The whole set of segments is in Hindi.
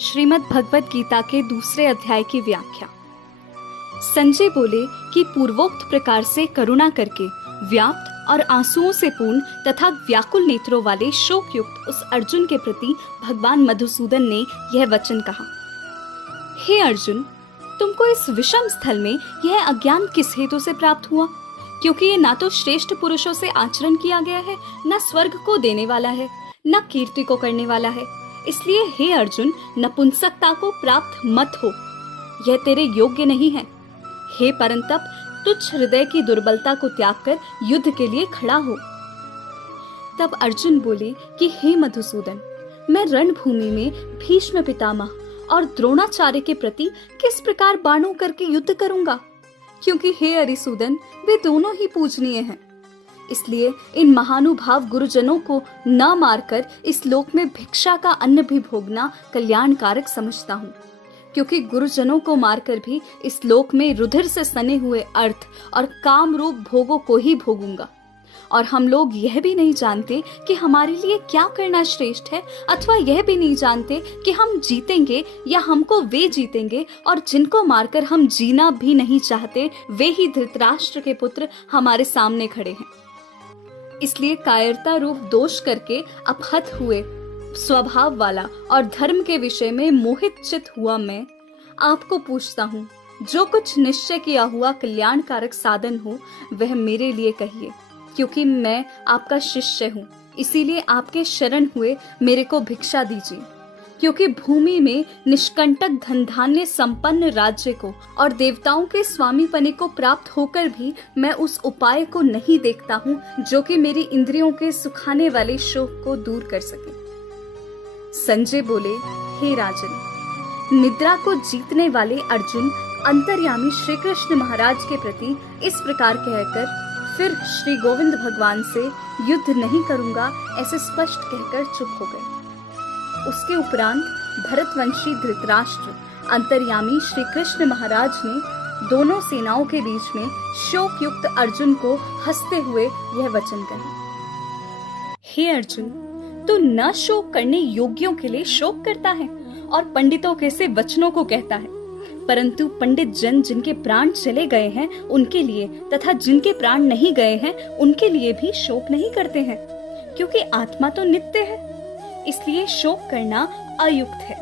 श्रीमद् भगवत गीता के दूसरे अध्याय की व्याख्या। संजय बोले कि पूर्वोक्त प्रकार से करुणा करके व्याप्त और आंसुओं से पूर्ण तथा व्याकुल नेत्रों वाले शोक युक्त उस अर्जुन के प्रति भगवान मधुसूदन ने यह वचन कहा। हे अर्जुन, तुमको इस विषम स्थल में यह अज्ञान किस हेतु से प्राप्त हुआ? क्योंकि ये ना तो श्रेष्ठ पुरुषों से आचरण किया गया है, न स्वर्ग को देने वाला है, न कीर्ति को करने वाला है। इसलिए हे अर्जुन, नपुंसकता को प्राप्त मत हो, यह तेरे योग्य नहीं है। हे परंतप, तुच्छ हृदय की दुर्बलता को त्याग कर युद्ध के लिए खड़ा हो। तब अर्जुन बोले कि हे मधुसूदन, मैं रणभूमि में भीष्म पितामह और द्रोणाचार्य के प्रति किस प्रकार बाणों करके युद्ध करूंगा? क्योंकि हे अरिसूदन, वे दोनों ही पूजनीय हैं। इसलिए इन महानुभाव गुरुजनों को न मारकर इस लोक में भिक्षा का अन्न भी भोगना कल्याणकारक समझता हूँ। क्योंकि गुरुजनों को मारकर भी इस लोक में रुधिर से सने हुए अर्थ और काम रूप भोगों को ही भोगूंगा। और हम लोग यह भी नहीं जानते कि हमारे लिए क्या करना श्रेष्ठ है, अथवा यह भी नहीं जानते कि हम जीतेंगे या हमको वे जीतेंगे, और जिनको मारकर हम जीना भी नहीं चाहते वे ही धृतराष्ट्र के पुत्र हमारे सामने खड़े हैं। इसलिए कायरता रूप दोष करके अपहत हुए स्वभाव वाला और धर्म के विषय में मोहित चित हुआ मैं आपको पूछता हूँ, जो कुछ निश्चय किया हुआ कल्याणकारक साधन हो वह मेरे लिए कहिए। क्योंकि मैं आपका शिष्य हूँ, इसीलिए आपके शरण हुए मेरे को भिक्षा दीजिए। क्योंकि भूमि में निष्कंटक धन धान्य संपन्न राज्य को और देवताओं के स्वामी पने को प्राप्त होकर भी मैं उस उपाय को नहीं देखता हूँ जो कि मेरी इंद्रियों के सुखाने वाले शोक को दूर कर सके। संजय बोले, हे राजन, निद्रा को जीतने वाले अर्जुन अंतर्यामी श्री कृष्ण महाराज के प्रति इस प्रकार कहकर फिर श्री गोविंद भगवान से युद्ध नहीं करूंगा ऐसे स्पष्ट कहकर चुप हो गए। उसके उपरांत भरतवंशी धृतराष्ट्र अंतर्यामी श्री कृष्ण महाराज ने दोनों सेनाओं के बीच में शोक युक्त अर्जुन को हंसते हुए यह वचन कहे। हे अर्जुन, तू न शोक करने योग्यों के लिए शोक करता है और पंडितों के से वचनों को कहता है, परंतु पंडित जन जिनके प्राण चले गए हैं उनके लिए तथा जिनके प्राण नहीं गए हैं उनके लिए भी शोक नहीं करते हैं। क्योंकि आत्मा तो नित्य है, इसलिए शोक करना अयुक्त है।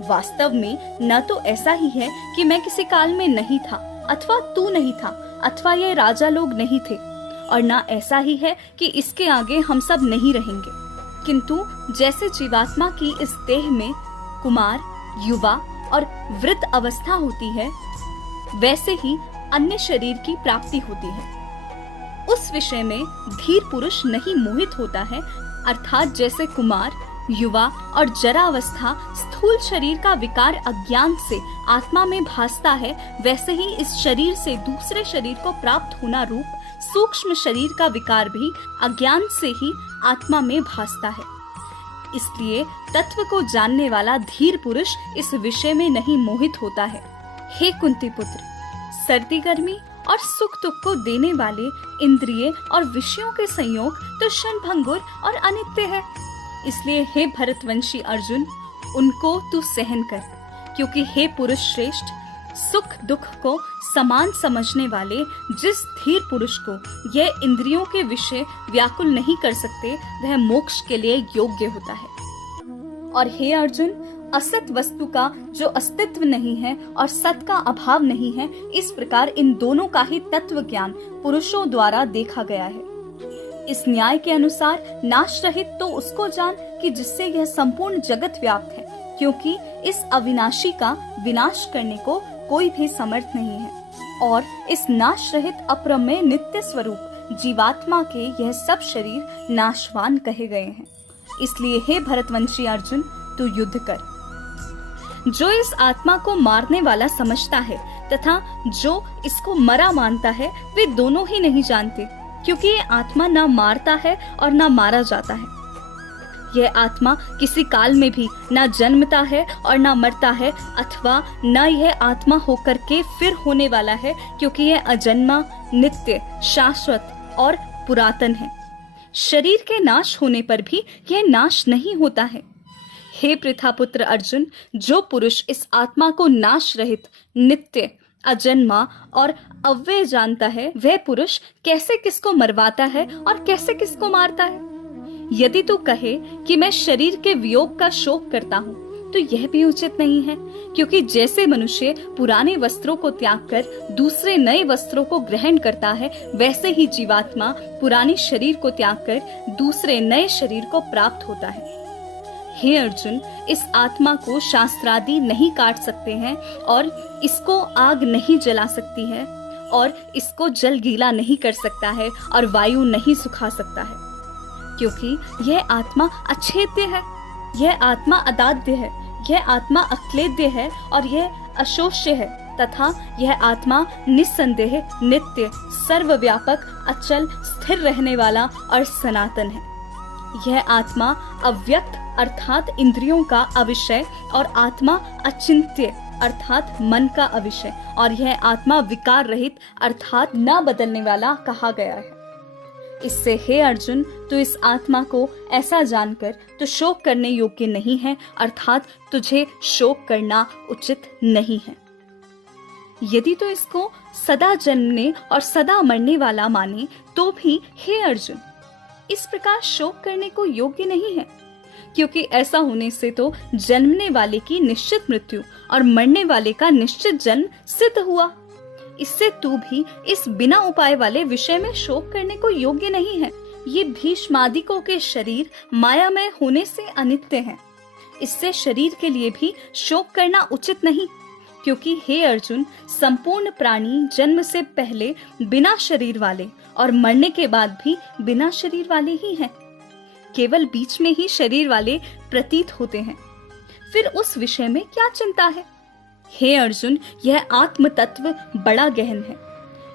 वास्तव में न तो ऐसा ही है कि मैं किसी काल में नहीं था, अथवा तू नहीं था, अथवा ये राजा लोग नहीं थे, और न ऐसा ही है कि इसके आगे हम सब नहीं रहेंगे। किंतु जैसे जीवात्मा की इस देह में कुमार, युवा और वृद्ध अवस्था होती है, वैसे ही अन्य शरीर की प्राप्ति होती है। उस विषय में धीर पुरुष नहीं मोहित होता है। अर्थात जैसे कुमार, युवा और जरावस्था स्थूल शरीर का विकार अज्ञान से आत्मा में भासता है, वैसे ही इस शरीर से दूसरे शरीर को प्राप्त होना रूप सूक्ष्म शरीर का विकार भी अज्ञान से ही आत्मा में भासता है। इसलिए तत्व को जानने वाला धीर पुरुष इस विषय में नहीं मोहित होता है। हे कुंती पुत्र, सर्दी गर्मी और सुख दुख को देने वाले इंद्रिय और विषयों के संयोग तो क्षणभंगुर और अनित्य है। इसलिए हे भरतवंशी अर्जुन, उनको तू सहन कर। क्योंकि हे पुरुष श्रेष्ठ, सुख दुख को समान समझने वाले जिस धीर पुरुष को यह इंद्रियों के विषय व्याकुल नहीं कर सकते, वह मोक्ष के लिए योग्य होता है। और हे अर्जुन, असत वस्तु का जो अस्तित्व नहीं है और सत का अभाव नहीं है, इस प्रकार इन दोनों का ही तत्व ज्ञान पुरुषों द्वारा देखा गया है। इस न्याय के अनुसार नाश रहित तो उसको जान कि जिससे यह संपूर्ण जगत व्याप्त है, क्योंकि इस अविनाशी का विनाश करने को कोई भी समर्थ नहीं है। और इस नाश रहित अप्रमेय नित्य स्वरूप जीवात्मा के यह सब शरीर नाशवान कहे गए हैं। इसलिए हे भरतवंशी अर्जुन, तू युद्ध कर। जो इस आत्मा को मारने वाला समझता है तथा जो इसको मरा मानता है, वे दोनों ही नहीं जानते। क्योंकि ये आत्मा ना मारता है और ना मारा जाता है। यह आत्मा किसी काल में भी ना जन्मता है और ना मरता है, अथवा न यह आत्मा होकर के फिर होने वाला है, क्योंकि यह अजन्मा, नित्य, शाश्वत और पुरातन है। शरीर के नाश होने पर भी यह नाश नहीं होता है। हे पृथापुत्र अर्जुन, जो पुरुष इस आत्मा को नाश रहित, नित्य, अजन्मा और अव्यय जानता है, वह पुरुष कैसे किसको मरवाता है और कैसे किसको मारता है। यदि तू कहे कि मैं शरीर के वियोग का शोक करता हूँ, तो यह भी उचित नहीं है, क्योंकि जैसे मनुष्य पुराने वस्त्रों को त्याग कर दूसरे नए वस्त्रों को ग्रहण करता है, वैसे ही जीवात्मा पुराने शरीर को त्याग कर दूसरे नए शरीर को प्राप्त होता है। हे अर्जुन, इस आत्मा को शास्त्रादि नहीं काट सकते हैं और इसको आग नहीं जला सकती है और इसको जल गीला नहीं कर सकता है और वायु नहीं सुखा सकता है, क्योंकि यह आत्मा अछेद्य है, यह आत्मा अदाद्य है, यह आत्मा अक्लेद्य है और यह अशोष्य है तथा यह आत्मा निस्संदेह, नित्य, सर्वव्यापक, अचल, स्थिर रहने वाला और सनातन है। यह आत्मा अव्यक्त अर्थात इंद्रियों का अविषय और आत्मा अचिंत्य अर्थात मन का अविषय, और यह आत्मा विकार रहित अर्थात न बदलने वाला कहा गया है। इससे हे अर्जुन, तू इस आत्मा को ऐसा जानकर तो शोक करने योग्य नहीं है, अर्थात तुझे शोक करना उचित नहीं है। यदि तो इसको सदा जन्मने और सदा मरने वाला माने, तो भी हे अर्जुन, इस प्रकार शोक करने को योग्य नहीं है, क्योंकि ऐसा होने से तो जन्मने वाले की निश्चित मृत्यु और मरने वाले का निश्चित जन्म सिद्ध हुआ। इससे तू भी इस बिना उपाय वाले विषय में शोक करने को योग्य नहीं है। ये भीष्मादिकों के शरीर मायामय होने से अनित्य हैं। इससे शरीर के लिए भी शोक करना उचित नहीं, क्योंकि हे अर्जुन, संपूर्ण प्राणी जन्म से पहले बिना शरीर वाले और मरने के बाद भी बिना शरीर वाले ही हैं। केवल बीच में ही शरीर वाले प्रतीत होते हैं। फिर उस विषय में क्या चिंता है? हे अर्जुन, यह आत्म तत्व बड़ा गहन है,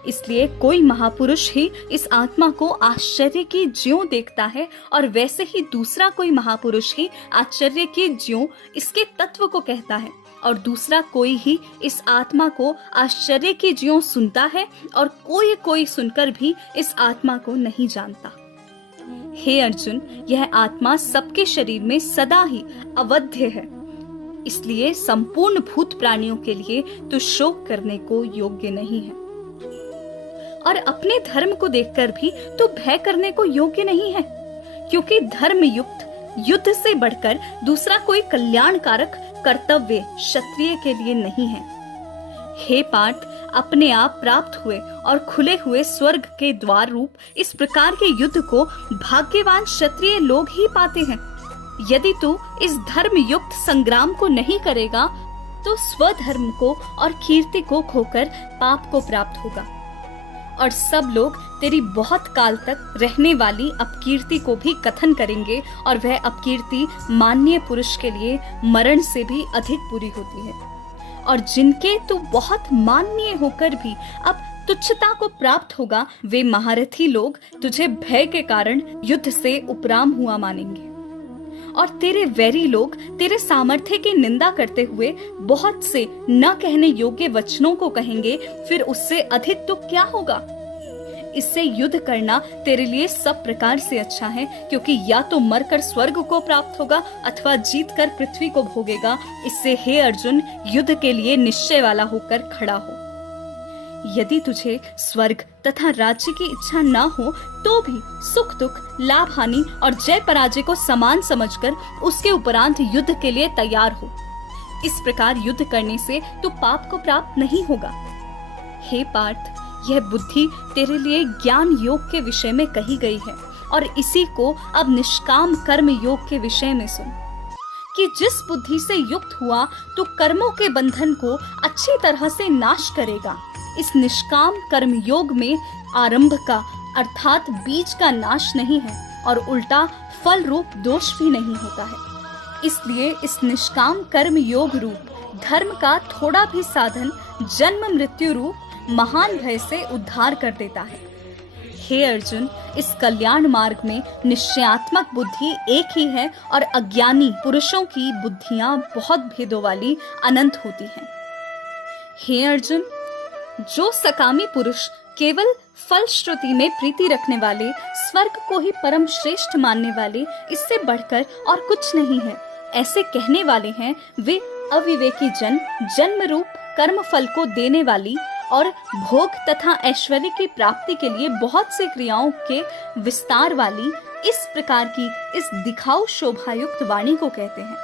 इसलिए कोई महापुरुष ही इस आत्मा को आश्चर्य की ज्यों देखता है और वैसे ही दूसरा कोई महापुरुष ही आश्चर्य की ज्यों इसके तत्व को कहता है, और दूसरा कोई ही इस आत्मा को आश्चर्य की ज्यों सुनता है और कोई सुनकर भी इस आत्मा को नहीं जानता। हे अर्जुन, यह आत्मा सबके शरीर में सदा ही अवध्य है, इसलिए संपूर्ण भूत प्राणियों के लिए तो शोक करने को योग्य नहीं है। और अपने धर्म को देखकर भी तो भय करने को योग्य नहीं है, क्योंकि धर्म युक्त युद्ध से बढ़कर दूसरा कोई कल्याणकारक कर्तव्य क्षत्रिय के लिए नहीं है। हे पार्थ, अपने आप प्राप्त हुए और खुले हुए स्वर्ग के द्वार रूप इस प्रकार के युद्ध को भाग्यवान क्षत्रिय लोग ही पाते हैं। यदि तू इस धर्म युक्त संग्राम को नहीं करेगा, तो स्वधर्म को और कीर्ति को खोकर पाप को प्राप्त होगा, और सब लोग तेरी बहुत काल तक रहने वाली अपकीर्ति को भी कथन करेंगे, और वह अपकीर्ति माननीय पुरुष के लिए मरण से भी अधिक बुरी होती है। और जिनके तू बहुत माननीय होकर भी अब तुच्छता को प्राप्त होगा, वे महारथी लोग तुझे भय के कारण युद्ध से उपराम हुआ मानेंगे, और तेरे वैरी लोग तेरे सामर्थ्य की निंदा करते हुए बहुत से न कहने योग्य वचनों को कहेंगे। फिर उससे अधिक तो क्या होगा? इससे युद्ध करना तेरे लिए सब प्रकार से अच्छा है, क्योंकि या तो मरकर स्वर्ग को प्राप्त होगा अथवा जीत कर पृथ्वी को भोगेगा। इससे हे अर्जुन, युद्ध के लिए निश्चय वाला होकर खड़ा हो। यदि तुझे स्वर्ग तथा राज्य की इच्छा न हो, तो भी सुख दुख, लाभ हानि और जय पराजय को समान समझकर उसके उपरांत युद्ध के लिए तैयार हो। इस प्रकार युद्ध करने से तो पाप को प्राप्त नहीं होगा। हे पार्थ, यह बुद्धि तेरे लिए ज्ञान योग के विषय में कही गई है, और इसी को अब निष्काम कर्म योग के विषय में सुन, कि जिस बुद्धि से युक्त हुआ तो कर्मों के बंधन को अच्छी तरह से नाश करेगा। इस निष्काम कर्म योग में आरंभ का अर्थात बीज का नाश नहीं है, और उल्टा फल रूप दोष भी नहीं होता है। इसलिए इस निष्काम कर्म योग रूप धर्म का थोड़ा भी साधन जन्म मृत्यु रूप महान भय से उद्धार कर देता है। हे अर्जुन, इस कल्याण मार्ग में निश्चयात्मक बुद्धि एक ही है, और अज्ञानी पुरुषों की बुद्धियां बहुत भेदों वाली अनंत होती हैं। हे अर्जुन, जो सकामी पुरुष केवल फल श्रुति में प्रीति रखने वाले, स्वर्ग को ही परम श्रेष्ठ मानने वाले, इससे बढ़कर और कुछ नहीं है, ऐसे कहने वाले हैं वे अविवेकी जन जन्म रूप कर्म फल को देने वाली और भोग तथा ऐश्वर्य की प्राप्ति के लिए बहुत सी क्रियाओं के विस्तार वाली इस प्रकार की इस दिखाऊ शोभायुक्त वाणी को कहते हैं।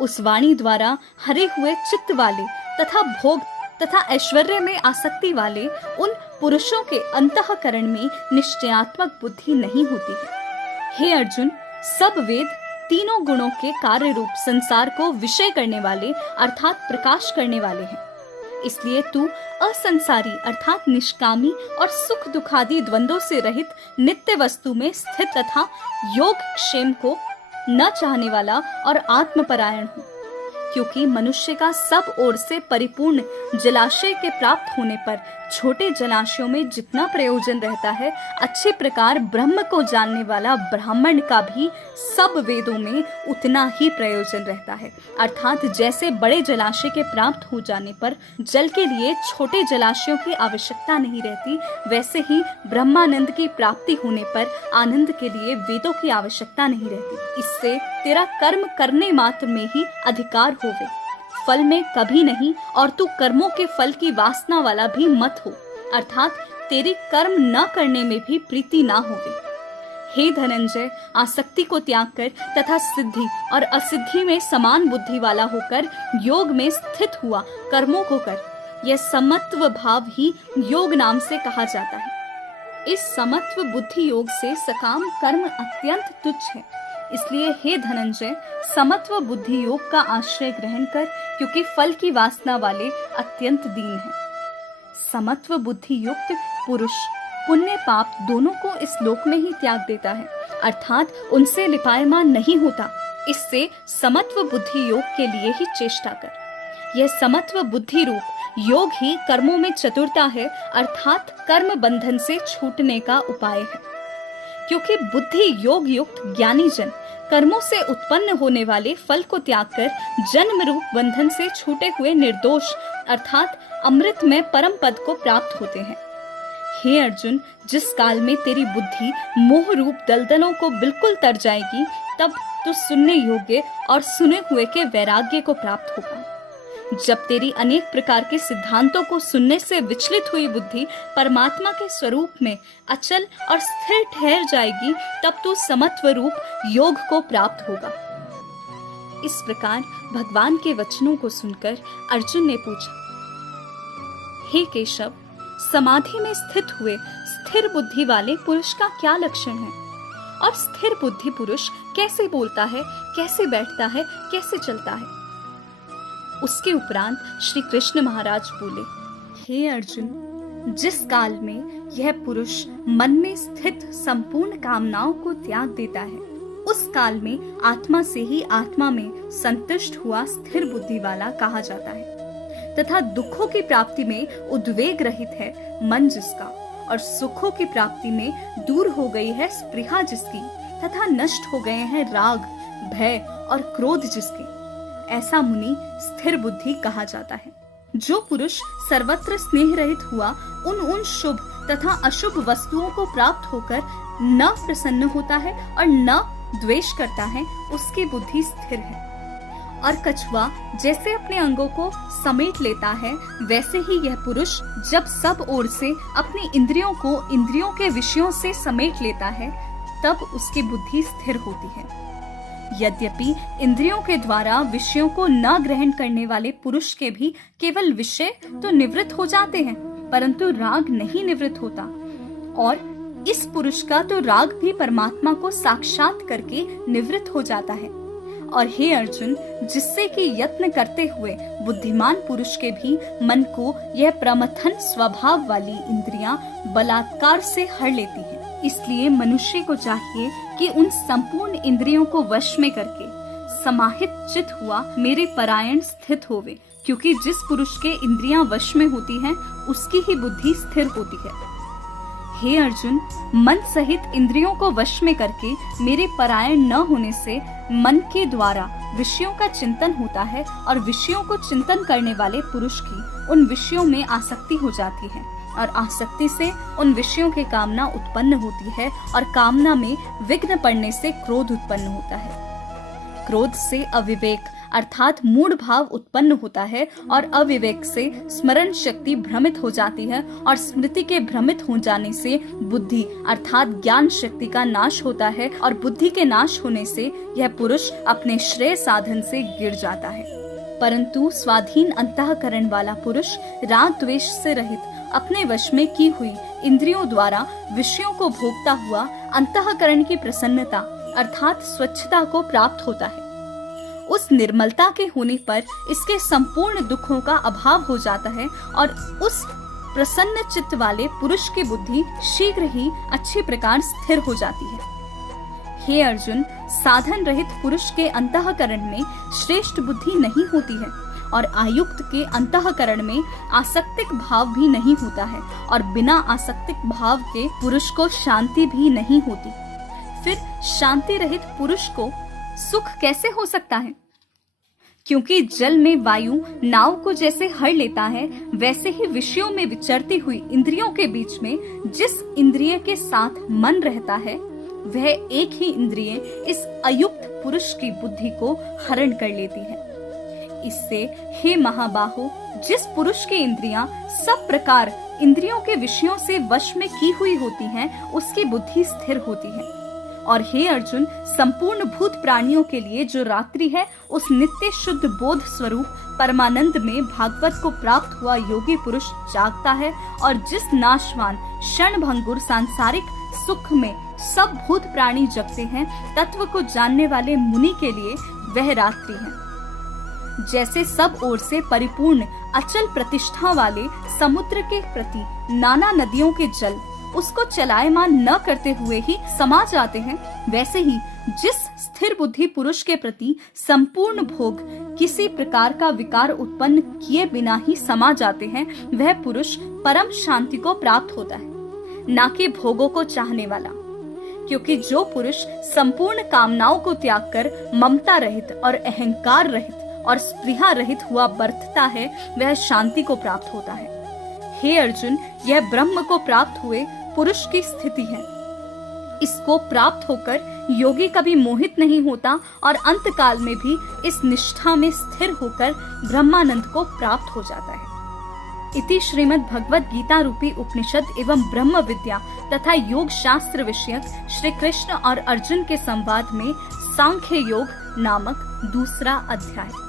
उस वाणी द्वारा हरे हुए चित्त वाले तथा भोग तथा ऐश्वर्य में आसक्ति वाले उन पुरुषों के अंतःकरण में निश्चयात्मक बुद्धि नहीं होती है। हे अर्जुन, सब वेद तीनों गुणों के कार्य रूप संसार को विषय करने वाले अर्थात प्रकाश करने वाले हैं। इसलिए तू असंसारी अर्थात निष्कामी और सुख दुखादि द्वंद्वों से रहित नित्य वस्तु में स्थित तथा योग क्षेम को न चाहने वाला और आत्मपरायण हो। क्योंकि मनुष्य का सब ओर से परिपूर्ण जलाशय के प्राप्त होने पर छोटे जलाशयों में जितना प्रयोजन रहता है, अच्छे प्रकार ब्रह्म को जानने वाला ब्राह्मण का भी सब वेदों में उतना ही प्रयोजन रहता है। अर्थात जैसे बड़े जलाशय के प्राप्त हो जाने पर जल के लिए छोटे जलाशयों की आवश्यकता नहीं रहती, वैसे ही ब्रह्मानंद की प्राप्ति होने पर आनंद के लिए वेदों की आवश्यकता नहीं रहती। इससे तेरा कर्म करने मात्र में ही अधिकार होवे, फल में कभी नहीं, और तू कर्मों के फल की वासना वाला भी मत हो, अर्थात तेरी कर्म न करने में भी प्रीति ना होवे। हे धनंजय, आसक्ति को त्याग कर तथा सिद्धि और असिद्धि में समान बुद्धि वाला होकर योग में स्थित हुआ कर्मों को कर। यह समत्व भाव ही योग नाम से कहा जाता है। इस समत्व बुद्धि योग से सकाम कर्म अत्यंत तुच्छ है। इसलिए हे धनंजय, समत्व बुद्धि योग का आश्रय ग्रहण कर, क्योंकि फल की वासना वाले अत्यंत दीन हैं। समत्व बुद्धि युक्त पुरुष पुण्य पाप दोनों को इस लोक में ही त्याग देता है, अर्थात उनसे लिपायमान नहीं होता। इससे समत्व बुद्धि योग के लिए ही चेष्टा कर। यह समत्व बुद्धि रूप योग ही कर्मों में चतुरता है, अर्थात कर्म बंधन से छूटने का उपाय है। क्योंकि बुद्धि योग युक्त ज्ञानी जन कर्मों से उत्पन्न होने वाले फल को त्याग कर जन्म रूप बंधन से छूटे हुए निर्दोष अर्थात अमृत में परम पद को प्राप्त होते हैं। हे अर्जुन, जिस काल में तेरी बुद्धि मोह रूप दलदलों को बिल्कुल तर जाएगी, तब तो सुनने योग्य और सुने हुए के वैराग्य को प्राप्त होगा। जब तेरी अनेक प्रकार के सिद्धांतों को सुनने से विचलित हुई बुद्धि परमात्मा के स्वरूप में अचल और स्थिर ठहर जाएगी, तब तू समत्व रूप योग को प्राप्त होगा। इस प्रकार भगवान के वचनों को सुनकर अर्जुन ने पूछा, हे केशव, समाधि में स्थित हुए स्थिर बुद्धि वाले पुरुष का क्या लक्षण है? और स्थिर बुद्धि पुरुष कैसे बोलता है, कैसे बैठता है, कैसे चलता है? उसके उपरांत श्री कृष्ण महाराज बोले, हे अर्जुन, जिस काल में यह पुरुष मन में स्थित संपूर्ण कामनाओं को त्याग देता है, उस काल में आत्मा से ही आत्मा में संतुष्ट हुआ स्थिर बुद्धि वाला कहा जाता है। तथा दुखों की प्राप्ति में उद्वेग रहित है मन जिसका, और सुखों की प्राप्ति में दूर हो गई है स्पृहा जिसकी, तथा नष्ट हो गए हैं राग, भय और क्रोध जिसके, ऐसा मुनि स्थिर बुद्धि कहा जाता है। जो पुरुष सर्वत्र स्नेह रहित हुआ उन शुभ तथा अशुभ वस्तुओं को प्राप्त होकर न प्रसन्न होता है और न द्वेष करता है, उसकी बुद्धि स्थिर है। और कछुआ जैसे अपने अंगों को समेट लेता है, वैसे ही यह पुरुष जब सब ओर से अपनी इंद्रियों को इंद्रियों के विषयों से समेट लेता है, तब उसकी बुद्धि स्थिर होती है। यद्यपि इंद्रियों के द्वारा विषयों को न ग्रहण करने वाले पुरुष के भी केवल विषय तो निवृत्त हो जाते हैं, परंतु राग नहीं निवृत्त होता, और इस पुरुष का तो राग भी परमात्मा को साक्षात करके निवृत्त हो जाता है। और हे अर्जुन, जिससे कि यत्न करते हुए बुद्धिमान पुरुष के भी मन को यह प्रमथन स्वभाव वाली इंद्रियां बलात्कार से हर लेती हैं। इसलिए मनुष्य को चाहिए कि उन संपूर्ण इंद्रियों को वश में करके समाहित चित हुआ मेरे परायण स्थित होवे, क्योंकि जिस पुरुष के इंद्रियां वश में होती हैं, उसकी ही बुद्धि स्थिर होती है। हे अर्जुन, मन सहित इंद्रियों को वश में करके मेरे परायण न होने से मन के द्वारा विषयों का चिंतन होता है, और विषयों को चिंतन करने वाले पुरुष की उन विषयों में आसक्ति हो जाती है, और आसक्ति से उन विषयों की कामना उत्पन्न होती है, और कामना में विघ्न पड़ने से क्रोध उत्पन्न होता है। क्रोध से अविवेक अर्थात मूढ़ भाव उत्पन्न होता है और अविवेक से स्मरण शक्ति भ्रमित हो जाती है और स्मृति के भ्रमित हो जाने से बुद्धि अर्थात ज्ञान शक्ति का नाश होता है और बुद्धि के नाश होने से यह पुरुष अपने श्रेय साधन से गिर जाता है। परंतु स्वाधीन अंतःकरण वाला पुरुष राग द्वेष से रहित अपने वश में की हुई इंद्रियों द्वारा विषयों को भोगता हुआ अंतःकरण की प्रसन्नता अर्थात स्वच्छता को प्राप्त होता है। उस निर्मलता के होने पर इसके संपूर्ण दुखों का अभाव हो जाता है और उस प्रसन्न चित्त वाले पुरुष की बुद्धि शीघ्र ही अच्छे प्रकार स्थिर हो जाती है। हे अर्जुन, साधन रहित पुरुष के अंतःकरण में श्रेष्ठ बुद्धि नहीं होती है और आयुक्त के अंतःकरण में आसक्तिक भाव भी नहीं होता है और बिना आसक्तिक भाव के पुरुष को शांति भी नहीं होती। फिर शांति रहित पुरुष को सुख कैसे हो सकता है? क्योंकि जल में वायु नाव को जैसे हर लेता है, वैसे ही विषयों में विचरती हुई इंद्रियों के बीच में जिस इंद्रिय के साथ मन रहता है, वह एक ही इंद्रिय इस अयुक्त पुरुष की बुद्धि को हरण कर लेती है। इससे हे महाबाहो, जिस पुरुष की इंद्रियां सब प्रकार इंद्रियों के विषयों से वश में की हुई होती हैं, उसकी बुद्धि स्थिर होती है। और हे अर्जुन, संपूर्ण भूत प्राणियों के लिए जो रात्रि है, उस नित्य शुद्ध बोध स्वरूप परमानंद में भागवत को प्राप्त हुआ योगी पुरुष जागता है और जिस नाशवान क्षण भंगुर सांसारिक सुख में सब भूत प्राणी जगते हैं, तत्व को जानने वाले मुनि के लिए वह रात्रि है। जैसे सब ओर से परिपूर्ण अचल प्रतिष्ठा वाले समुद्र के प्रति नाना नदियों के जल उसको चलायमान न करते हुए ही समा जाते हैं, वैसे ही जिस स्थिर बुद्धि पुरुष के प्रति संपूर्ण भोग किसी प्रकार का विकार उत्पन्न किए बिना ही समा जाते हैं, वह पुरुष परम शांति को प्राप्त होता है, ना कि भोगों को चाहने वाला। क्योंकि जो पुरुष संपूर्ण कामनाओं को त्याग कर ममता रहित और अहंकार रहित और स्पृहा रहित हुआ बरतता है, वह शांति को प्राप्त होता है। हे अर्जुन, यह ब्रह्म को प्राप्त हुए पुरुष की स्थिति है। इसको प्राप्त होकर योगी कभी मोहित नहीं होता और अंत काल में भी इस निष्ठा में स्थिर होकर ब्रह्मानंद को प्राप्त हो जाता है। इति श्रीमद् भगवद गीता रूपी उपनिषद एवं ब्रह्म विद्या तथा योग शास्त्र विषयक श्री कृष्ण और अर्जुन के संवाद में सांख्य योग नामक दूसरा अध्याय।